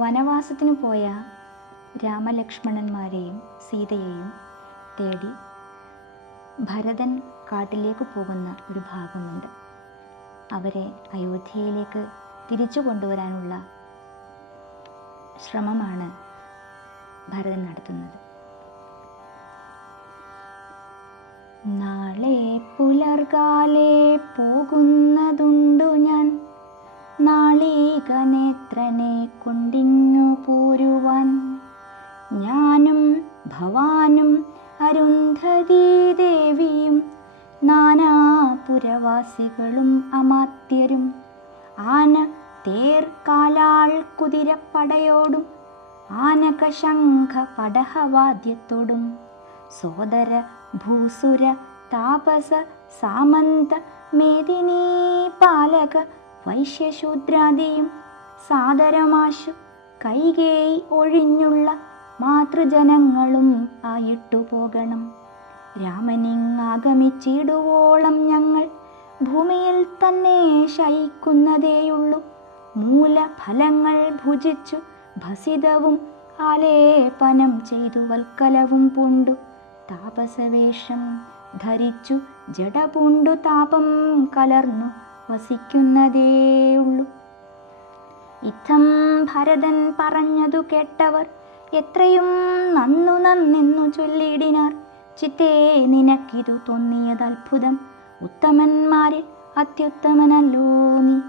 വനവാസത്തിനു പോയ രാമലക്ഷ്മണന്മാരെയും സീതയെയും തേടി ഭരതൻ കാട്ടിലേക്ക് പോകുന്ന ഒരു ഭാഗമുണ്ട്. അവരെ അയോധ്യയിലേക്ക് തിരിച്ചു കൊണ്ടുവരാനുള്ള ശ്രമമാണ് ഭരതൻ നടത്തുന്നത്. നാളെ പുലർകാലേ പോകുന്നതുണ്ടു ഞാൻ, നാളീക നേത്രനെ കൊണ്ടിങ്ങു പോരുവാൻ. ഞാനും ഭവാനും അരുന്ധതീ ദേവിയും നാനാപുരവാസികളും അമാത്യരും ആന തേർ കാലാൾ കുതിരപ്പടയോടും ആനകശംഖ പടഹവാദ്യത്തോടും സോദര ഭൂസുര താപസ സാമന്ത മേദിനീ പാലക വൈശ്യശൂദ്രാദിയും സാദരമാശു കൈകേയി ഒഴിഞ്ഞുള്ള മാതൃജനങ്ങളും ആയിട്ടു പോകണം. രാമനിങ്ങാഗമിച്ചിടുവോളം ഞങ്ങൾ ഭൂമിയിൽ തന്നെ ശയിക്കുന്നതേയുള്ളൂ. മൂലഫലങ്ങൾ ഭുജിച്ചു ഭസിതവും ആലേപനം ചെയ്തു വൽക്കലവും പൂണ്ടു താപസവേഷം ധരിച്ചു ജടപൂണ്ടു താപം കലർന്നു വസിക്കുന്നതേയുള്ളൂ. ഇത്തം ഭരതൻ പറഞ്ഞതു കേട്ടവർ എത്രയും നന്നെന്നു ചൊല്ലിയിടിനാർ. ചിത്തേ നിനക്കിതു തോന്നിയത് അത്ഭുതം, ഉത്തമന്മാരിൽ അത്യുത്തമനല്ലോ നീ.